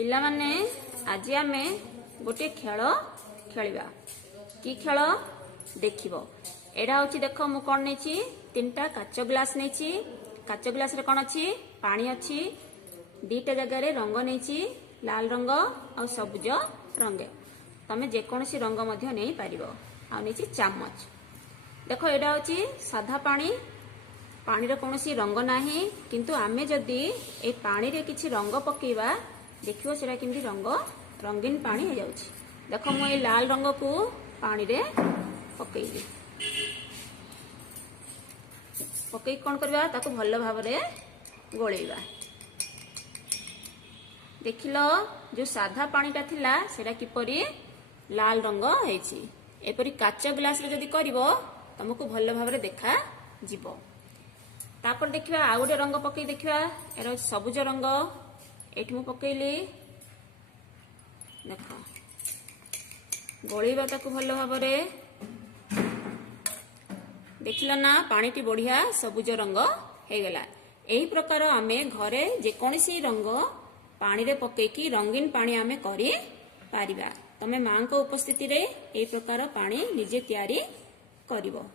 पिला माने आज आमे गोटे खेल खेलिबा की खेल देखिबो। एडा होची देखो मु कोन नेची तीनटा काच ग्लास नेची। काच ग्लास रे कोन अछि पानी अछि। दीटा जगह रे रंग नेची लाल रंग आ सबुज रंग। तमे जे कोनसी रंग मध्य नै पारिबो। आ नेची चामच। देखो एडा होची साधा पानी। पानी रे कोनसी रंग नाही किंतु आमे जदी ए पानी रे किछि रंग पकेबा देखियो सेरा किंदी रंग रंगीन पानी हो जाउची। देखो मु ए लाल रंग को पानी रे पकेइली। पकई कोन करबा ताको भल्लो भाबरे गोळेबा। देखिलो जो साधा पानीटा थिला सेरा किपरि लाल रंग हेछि। एपरि काच ग्लास रे जदी करिवो तुमको भल्लो भाबरे देखा जिवो। तापर देखिबा आ गोटे रंग पकई देखिबा एरा सबुज रंग। एठी मु पकईली देखो गोळेबा ताको भल्लो भाबरे। देखिला ना पानी टी बढ़िया सबुज रंग हे गेला। एही प्रकार आमे घरे जे कोनसी रंग पानी रे पकेकी रंगीन पानी आमे करी पारिबा। तमे मां को उपस्थिति रे एही प्रकार पानी निजे तैयारी करिवो।